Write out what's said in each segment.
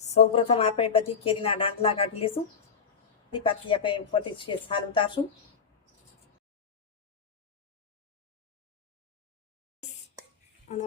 સૌપ્રથમ આપણે બધી કેરીના ડાંટલા કાઢી બધી પાછી આપણે ઉપરથી છે સાર ઉતારશું. અને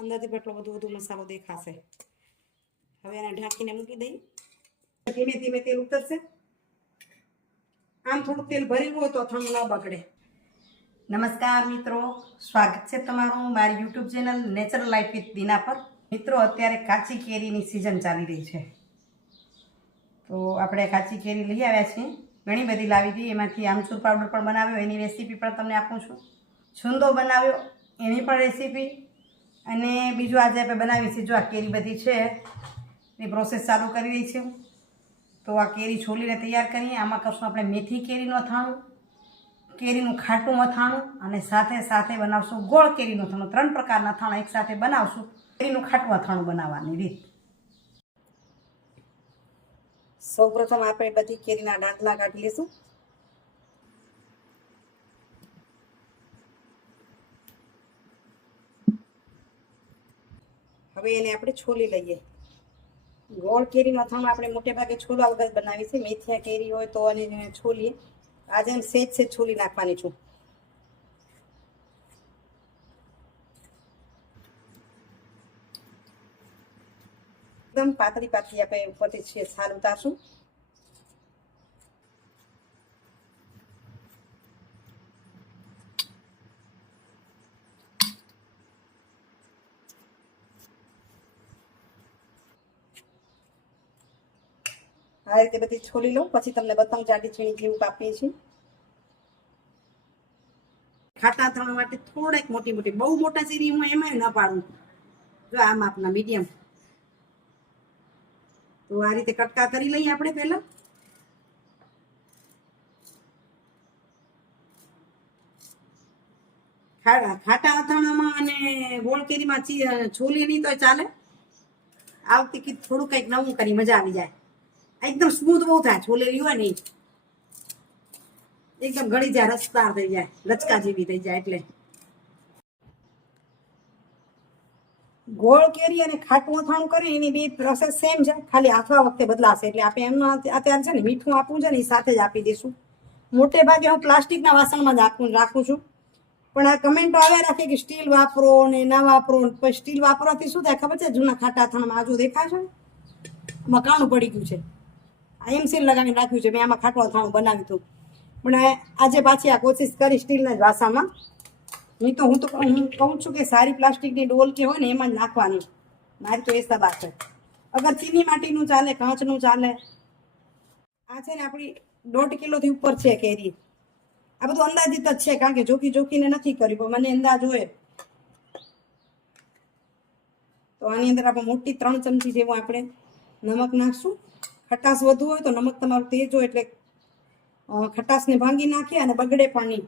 અંદરથી એટલો બધો બધો મસાલો દેખાશે. હવે એને ઢાંકીને મૂકી દઈ ધીમે ધીમે તેલ ઉતરશે. આમ થોડું તેલ ભરેલું હોય તો અથાણું ન બગડે. નમસ્કાર મિત્રો. સ્વાગત છે તમારું મારી YouTube channel natural life with Dina પર. મિત્રો, અત્યારે કાચી કેરીની સિઝન ચાલી રહી છે. તો આપણે કાચી કેરી લઈ આવ્યા છીએ. ઘણી બધી લાવી હતી. એમાંથી આમચૂર પાવડર પણ બનાવ્યો. એની રેસીપી પણ તમને આપું છું. છુંદો બનાવ્યો. એની પણ રેસીપી અને બીજું આજે આપણે બનાવી છે જો આ કેરી બધી છે એ પ્રોસેસ ચાલુ કરી રહી છે તો આ કેરી છોલીને તૈયાર કરીએ. આમાં કરશું આપણે મેથી કેરીનું અથાણું, કેરીનું ખાટું અથાણું અને સાથે સાથે બનાવશું ગોળ કેરીનું અથાણું. ત્રણ પ્રકારના અથાણા એકસાથે બનાવશું. કેરીનું ખાટું અથાણું બનાવવાની રીત. સૌપ્રથમ આપણે બધી કેરીના દાંડલા કાઢી લઈશું હવે એને આપણે છોલી લઈએ. ગોળ કેરીનું અથાણું આપણે મોટે ભાગે છોલા વગર બનાવી છે મેથિયા કેરી હોય તો અને છોલીએ. આજે એમ સેજ સેજ છોલી નાખવાની છું એકદમ પાતળી પાતળી આપણે ઉપરથી છે છાલ ઉતારશું આ રીતે બધી છોલી લઉં, પછી તમને બતાવું જાડી છીણી જેવું કાપીએ છીએ. ખાટા ત્રણ માટે થોડીક મોટી મોટી બહુ મોટા ચીરી હું એમાં ન પાડું. જો આ માપના, મીડિયમ. તો આ રીતે કટકા કરી લઈએ આપણે પહેલા. ખાટા અથાણામાં અને ગોળ કેરીમાં છોલી નહીં તો ચાલે. આવતી કીધું થોડું કંઈક નવું કરી મજા આવી જાય. એકદમ સ્મૂથ બહુ થાય, છોલેલી હોય ને એકદમ ગળી જાય, રસદાર થઈ જાય, લચકા જેવી થઈ જાય એટલે. ગોળ કેરી અને ખાટું અથાણું કરી, એની બે પ્રોસેસ સેમ છે. ખાલી આથવા વખતે બદલાશે. એટલે આપણે એમાં અત્યારે છે ને, મીઠું આપવું છે ને, એ સાથે જ આપી દઈશું. મોટે ભાગે હું પ્લાસ્ટિકના વાસણમાં જ આપું રાખું છું. પણ આ કમેન્ટો આવ્યા રાખે કે સ્ટીલ વાપરો ને ના વાપરો પછી સ્ટીલ વાપરવાથી શું થાય ખબર છે? જૂના ખાટા અથાણામાં આજુ દેખાય છે મકાણું પડી ગયું છે. આ એમ સીલ લગાવીને રાખ્યું છે. મેં આમાં ખાટું અથાણું બનાવ્યું હતું. પણ આજે પાછી આ કોશિશ કરી સ્ટીલના જ વાસણમાં. નહીં તો હું તો હું કહું છું કે સારી પ્લાસ્ટિકની ડોલ કે હોય ને એમાં જ નાખવાની. મારી તો એ સલાહ છે. અગર ચીની માટીનું ચાલે, કાચનું ચાલે, આ છે ને આપણી દોઢ કિલોથી ઉપર છે કેરી. આ બધું અંદાજિત જ છે, કારણ કે જોખી જોખીને નથી કર્યું મને અંદાજ હોય. તો આની અંદર આપણે મોટી ત્રણ ચમચી જેવું આપણે નમક નાખશું. ખટાશ વધુ હોય તો નમક તમારું તેજ હોય એટલે ખટાશને ભાંગી નાખીએ અને બગડે પણ. નહીં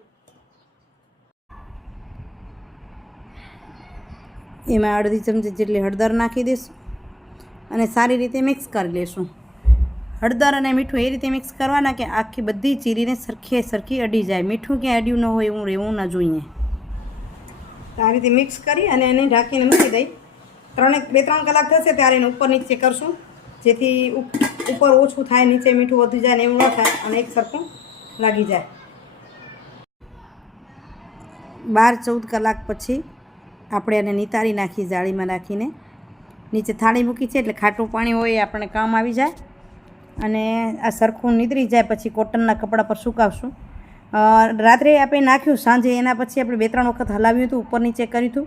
એમાં અડધી ચમચી જેટલી હળદર નાખી દઈશું અને સારી રીતે મિક્સ કરી લઈશું હળદર અને મીઠું એ રીતે મિક્સ કરવાના કે આખી બધી ચીરીને સરખે સરખી અડી જાય. મીઠું ક્યાંય અડ્યું ન હોય એવું રહેવું ન જોઈએ. આ રીતે મિક્સ કરી અને એને ઢાંકીને મૂકી દઈ. ત્રણેક બે ત્રણ કલાક થશે ત્યારે એને ઉપર નીચે કરશું. જેથી ઉપ- ઉપર ઓછું થાય, નીચે મીઠું વધી જાય ને એવું ન થાય અને એક સરખું લાગી જાય. બાર ચૌદ કલાક પછી આપણે એને નિતારી નાખી જાળીમાં નાખીને. નીચે થાળી મૂકી છે એટલે ખાટું પાણી હોય એ આપણને કામ આવી જાય. અને આ સરખું નીતરી જાય પછી કોટનના કપડા પર સુકાવશું. રાત્રે આપણે નાખ્યું, સાંજે એના પછી આપણે બે ત્રણ વખત હલાવ્યું હતું, ઉપર નીચે કર્યું હતું.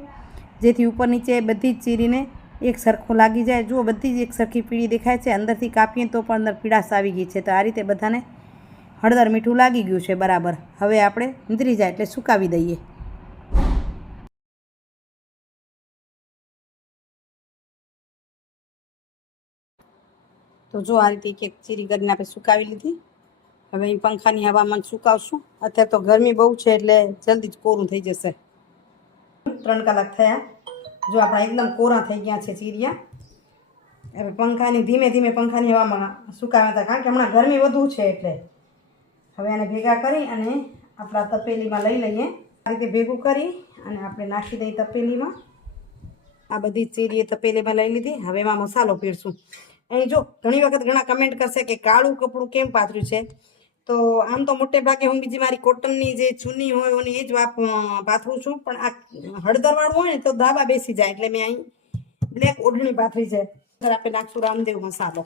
જેથી ઉપર નીચે બધી જ ચીરીને એક સરખું લાગી જાય. જુઓ, બધી જ એક સરખી પીળી દેખાય છે. અંદરથી કાપીએ તો પણ અંદર પીળાશ આવી ગઈ છે. તો આ રીતે બધાને હળદર મીઠું લાગી ગયું છે બરાબર. હવે આપણે નીતરી જાય એટલે સુકાવી દઈએ. તો જો આ રીતે એક ચીરી કરીને આપણે સુકાવી લીધી. હવે અહીં પંખાની હવામાં સુકાવશું. અત્યારે તો ગરમી બહુ છે એટલે જલ્દી જ કોરું થઈ જશે. ત્રણ કલાક થયા. જો આપણા એકદમ કોરા થઈ ગયા છે ચીરિયા હવે પંખાની ધીમે ધીમે પંખાની હવામાં સુકાવ્યા હતા. કારણ કે હમણાં ગરમી વધુ છે એટલે. હવે આને ભેગા કરી અને આપણા તપેલીમાં લઈ લઈએ. આ રીતે ભેગું કરી અને આપણે નાખી દઈએ તપેલીમાં. આ બધી ચીરી તપેલીમાં લઈ લીધી. હવે એમાં મસાલો પીરશું. અહીં જો ઘણી વખત ઘણા કમેન્ટ કરશે કે કાળું કપડું કેમ પાથર્યું છે? તો આમ તો મોટે ભાગે હું બીજી મારી કોટનની જે ચૂની હોય એની એ જ પાથરું છું. પણ આ હળદરવાળું હોય ને તો ધાબા બેસી જાય. એટલે મેં અહીં બ્લેક ઓઢણી પાથરી છે. આપણે નાખશું રામદેવ મસાલો.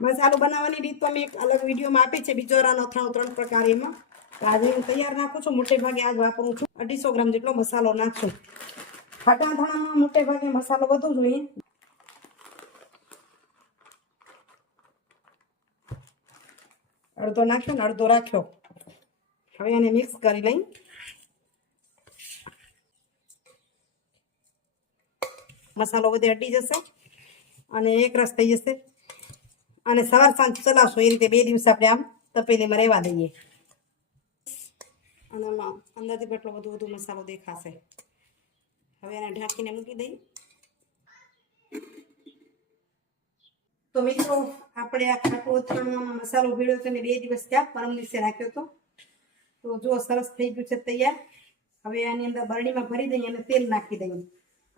મસાલો બનાવવાની રીત તો એક અલગ વિડીયોમાં આપી છે. બિજોરાનો અથાણું ત્રણ પ્રકાર એમાં. તો આજે હું તૈયાર નાખું છું. મોટે ભાગે આજ વાપરું છું. અઢીસો ગ્રામ જેટલો મસાલો નાખશું. ખાટા અથાણામાં મોટે ભાગે મસાલો વધુ જોઈએ. અડધો નાખ્યો ને અડધો રાખ્યો. હવે એને મિક્સ કરી લઈ. મસાલો બધે અડી જશે અને એક રસ થઈ જશે. અને સવાર સાંજ ચલાવશો, એ રીતે બે દિવસ આપણે આમ તપેલીમાં રહેવા દઈએ. અને આમાં અંદરથી એટલો બધો વધુ મસાલો દેખાશે. હવે એને ઢાંકીને મૂકી દઈ. તો મિત્રો, આપણે આ ખાટો અથાણામાં મસાલો ભેળ્યો છે ને બે દિવસ ત્યાં પરમ દિવસે રાખ્યો હતો. તો જો સરસ થઈ ગયું છે તૈયાર. હવે આની અંદર બરણીમાં ભરી દઈએ અને તેલ નાખી દઈએ.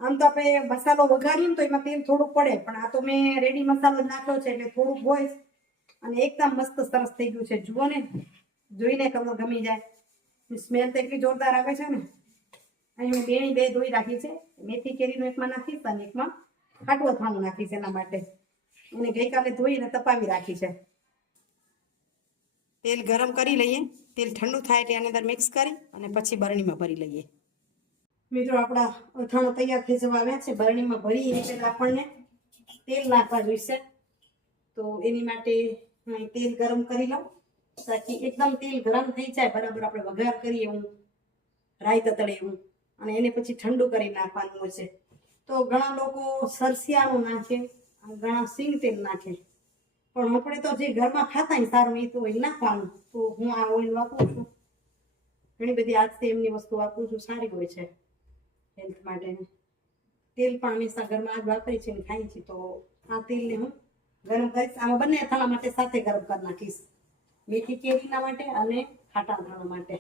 આમ તો આપણે મસાલો વઘારીએ તો એમાં તેલ થોડું પડે, પણ આ તો મેં રેડી મસાલો નાખ્યો છે એટલે થોડુંક હોય. અને એકદમ મસ્ત સરસ થઈ ગયું છે. જુઓ ને, જોઈને તમને ગમી જાય. સ્મેલ તો એટલી જોરદાર આવે છે ને. અહીં મેં બેણી બે ધોઈ રાખી છે. મેથી કેરીનું એકમાં નાખીશ અને એકમાં ખાટું અથાણું નાખીશ એના માટે. એને ગઈકાલે ધોઈને તપાવી રાખી છે. તેલ ગરમ કરી લઈએ. તેલ ઠંડુ થાય એટલે એની અંદર મિક્સ કરી અને પછી બરણીમાં ભરી લઈએ. મિત્રો આપણા અથાણા તૈયાર થઈ જવા આવ્યા છે. બરણીમાં ભરી પહેલાં આપણને તેલ નાખવા જોઈશે તો એની માટે હું તેલ ગરમ કરી લઉં. તાકી એકદમ તેલ ગરમ થઈ જાય. બરાબર આપણે વઘાર કરીએ એવું રાયતા તળે એવું. અને એને પછી ઠંડુ કરી નાખવાનું હોય છે. તો ઘણા લોકો સરસિયાનું નાખે. ઘણા સિંગ તેલ નાખે. પણ આપણે તો જે ઘરમાં ખાતા સારું એ તો ઓઇલ નાખવાનું તો હું આ ઓઇલ વાપરું છું. ઘણી બધી આજથી એમની વસ્તુ વાપરું છું, સારી હોય છે હેલ્થ માટે તેલ પણ હંમેશા ઘરમાં આજ વાપરી છે ને ખાઈ છે, તો આ તેલને હું ગરમ કરીશ. આમાં બંને અથાણા માટે સાથે ગરમ કરી નાખીશ. મેથી કેરીના માટે અને ખાટા અથાણા માટે.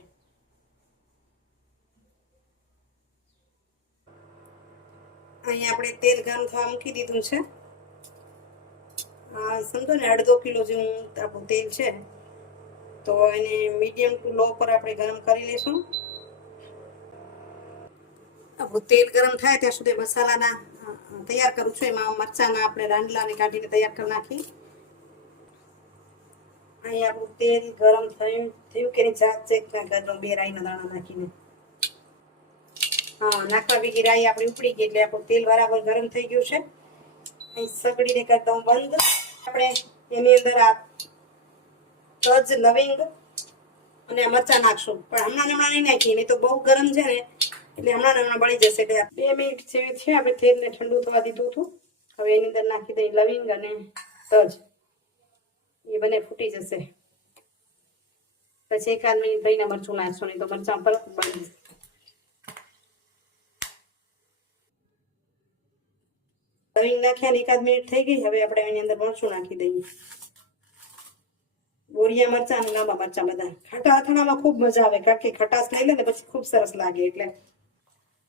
અહીં આપણે તેલ ગરમ થવા મૂકી દીધું છે. આ સમજો ને અડધો કિલો જેવું આપણું તેલ છે, તો એને મીડિયમ ટુ લો પર આપણે ગરમ કરી લઈશું આપણું તેલ ગરમ થાય ત્યાં સુધી મસાલાના તૈયાર કરું છું. એમાં મરચાંના આપણે રાંડલાને કાઢીને તૈયાર કરી નાખી અહીં આપણું તેલ ગરમ થયું થયું કે જાત ચેક ના બે રાઈના દાણા નાખીને. હા નાખવા બીજી રાઈ આપણી ઉપડી ગઈ એટલે આપણું તેલ બરાબર ગરમ થઈ ગયું છે. અહીં સગડીને કરતા હું બંધ. આપણે એની અંદર આ તજ, લવિંગ અને મરચા નાખશું. પણ હમણાં હમણાં નહીં નાખીએ, નહીં તો બહુ ગરમ છે ને, એટલે હમણાં હમણાં બળી જશે એટલે બે મિનિટ જેવી છે, આપણે તેલને ઠંડુ થવા દીધું હતું. હવે એની અંદર નાખી દઈ લવિંગ અને તજ. એ બંને ફૂટી જશે. પછી એકાદ મિનિટ રહીને મરચું નાખશું, નહીં તો મરચાં પર બળી જશે. લવિંગ નાખ્યા ને એકાદ મિનિટ થઈ ગઈ, હવે આપણે એની અંદર મરચું નાખી દઈએ. બોરિયા મરચાં અને લાંબા મરચાં બધા. ખાટા અથાણામાં ખૂબ મજા આવે, કારણ કે ખટાશ લઈ લે ને પછી ખૂબ સરસ લાગે, એટલે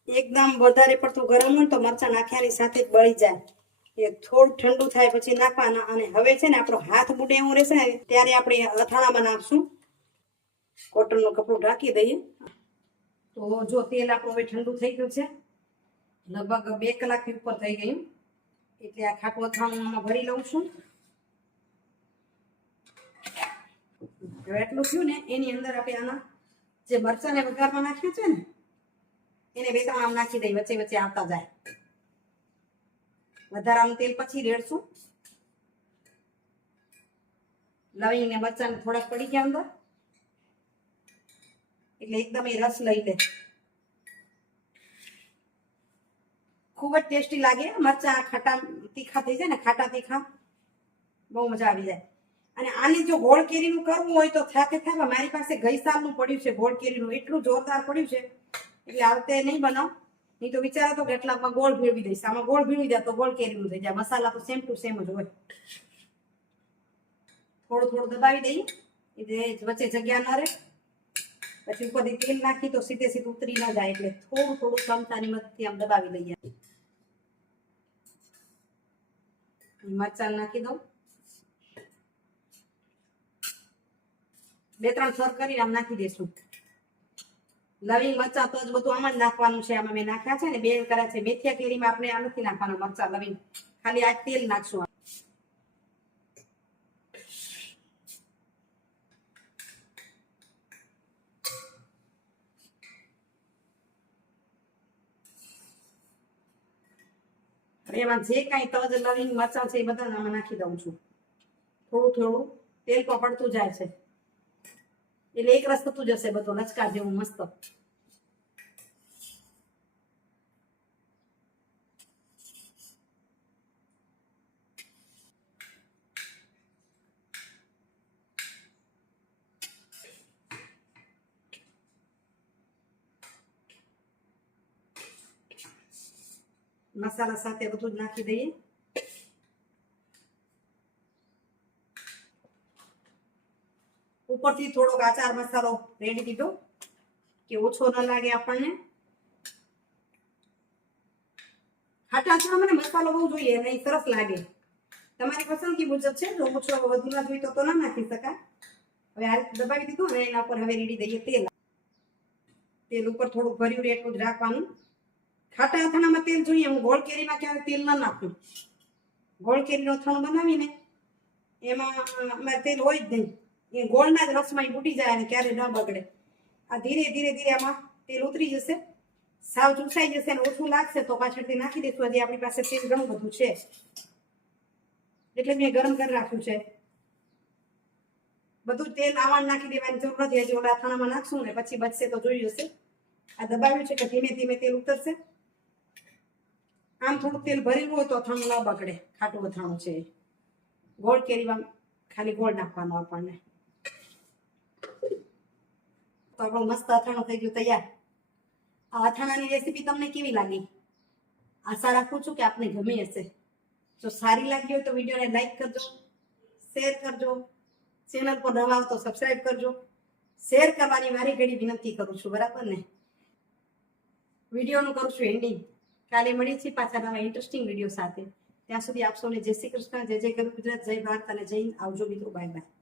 એકદમ વધારે પડતું ગરમ હોય તો મરચાં નાખ્યાની સાથે જ બળી જાય. એ થોડું ઠંડુ થાય પછી નાખવાના, અને હવે છે ને આપણો હાથ બુડે એવું રહેશે ને, ત્યારે આપણે અથાણામાં નાખશું. કોટનનું કપડું ઢાંકી દઈએ. તો જો તેલ આપણું હવે ઠંડુ થઈ ગયું છે. લગભગ બે કલાકથી ઉપર થઈ ગયું. એટલે આ ખાટું અથાણું આમાં ભરી લઉં છું. હવે એટલું થયું ને, એની અંદર આપણે આના જે મરચાંને વઘારમાં નાખ્યું છે ને, એને બે ત્રણ આમ નાખી દઈ વચ્ચે વચ્ચે આવતા જાય. વધારાનું તેલ પછી રેડશું. લવિંગ ને મરચાં થોડાક પડી ગયા અંદર. એટલે એકદમ એ રસ લઈ લે. ખૂબ જ ટેસ્ટી લાગે. મરચાં, ખાટા, તીખા થઈ જાય ને, ખાટા તીખા. બહુ મજા આવી જાય. અને આને જો ગોળ કેરીનું કરવું હોય તો થાકે થાય મારી પાસે ગઈ સાલનું પડ્યું છે ગોળ કેરીનું. એટલું જોરદાર પડ્યું છે. એટલે આવતે નહીં બનાવ. નહીં તો વિચારો તો કેટલાકમાં ગોળ ભેળવી દઈશ. આમાં ગોળ ભેળવી દે તો ગોળ કેરીનું થઈ જાય. મસાલા તો સેમ ટુ સેમ જ હોય. થોડું થોડું દબાવી દઈએ. એટલે વચ્ચે જગ્યા ન રહે. પછી ઉપરથી તેલ નાખી તો સીધે સીધું ઉતરી ન જાય. એટલે થોડું થોડું ચમચાની મદદથી આમ દબાવી લઈએ મરચાં નાખી દઉં બે ત્રણ થર કરીને આમ નાખી દેશું લવિંગ મરચા તો જ બધું આમાં નાખવાનું છે આમાં મેં નાખ્યા છે ને બે કર્યા છે મેથિયા કેરીમાં આપણે આ નથી નાખવાનું મરચા લવિંગ ખાલી આ તેલ નાખશું એમાં જે કાંઈ તજ, લવિંગ મરચાં છે એ બધા આમાં નાખી દઉં છું. થોડું થોડું તેલ પકડતું જાય છે. એટલે એક રસ થતું જશે બધું લચકા જેવું મસ્ત. મસાલા સાથે બધું જ નાખી દઈએ ઉપરથી થોડોક આચાર મસાલો રેડી દીધો કે ઓછો ન લાગે આપણને ખાટા અથાણાં મને મસાલો બહુ જોઈએ નહીં સરસ લાગે તમારી પસંદગી મુજબ છે જો ઓછો વધુ ના જોઈએ તો તો ના નાખી શકાય હવે આ રીતે દબાવી દીધું અને એના ઉપર હવે રેડી દઈએ તેલ તેલ ઉપર થોડું ભર્યું રહે એટલું જ રાખવાનું ખાટા અથાણામાં તેલ જોઈએ, હું ગોળ કેરીમાં ક્યારે તેલ ન નાખું. ગોળ કેરીનું અથાણું બનાવીને એમાં અમારે તેલ હોય જ નહીં. એ ગોળના જ રસમાં એ બુટી જાય અને ક્યારે ન બગડે. આ ધીરે ધીરે ધીરે આમાં તેલ ઉતરી જશે. સાવ ચૂસાઈ જશે અને ઓછું લાગશે તો પાછળથી નાખી દઈશું હજી આપણી પાસે તેલ ઘણું બધું છે. એટલે મેં ગરમ કરી રાખ્યું છે. બધું તેલ આવા નાખી દેવાની જરૂર નથી. હજી ઓલા અથાણામાં નાખશું ને પછી બચશે તો જોઈ જશે આ દબાવ્યું છે કે ધીમે ધીમે તેલ ઉતરશે. આમ થોડુંક તેલ ભરેલું હોય તો અથાણું ન બગડે ખાટું અથાણું છે. ગોળ કેરીમાં ખાલી ગોળ નાખવાનો આપણને. તો આપણું મસ્ત અથાણું થઈ ગયું તૈયાર. આ અથાણાની રેસીપી તમને કેવી લાગી? આશા રાખું છું કે આપને ગમી હશે. જો સારી લાગી હોય તો વિડીયોને લાઈક કરજો શેર કરજો ચેનલ પર નવા હો તો સબસ્ક્રાઈબ કરજો. શેર કરવાની મારી ઘડી વિનંતી કરું છું, બરાબર ને? વિડીયોનું કરું છું એન્ડિંગ કાલે મળીએ છીએ પાછા નવા ઇન્ટરેસ્ટિંગ વીડિયો સાથે. ત્યાં સુધી આપ સૌને જય શ્રી કૃષ્ણ, જય જય ગરુ ગુજરાત, જય ભારત અને જય આવજો મિત્રો બાય બાય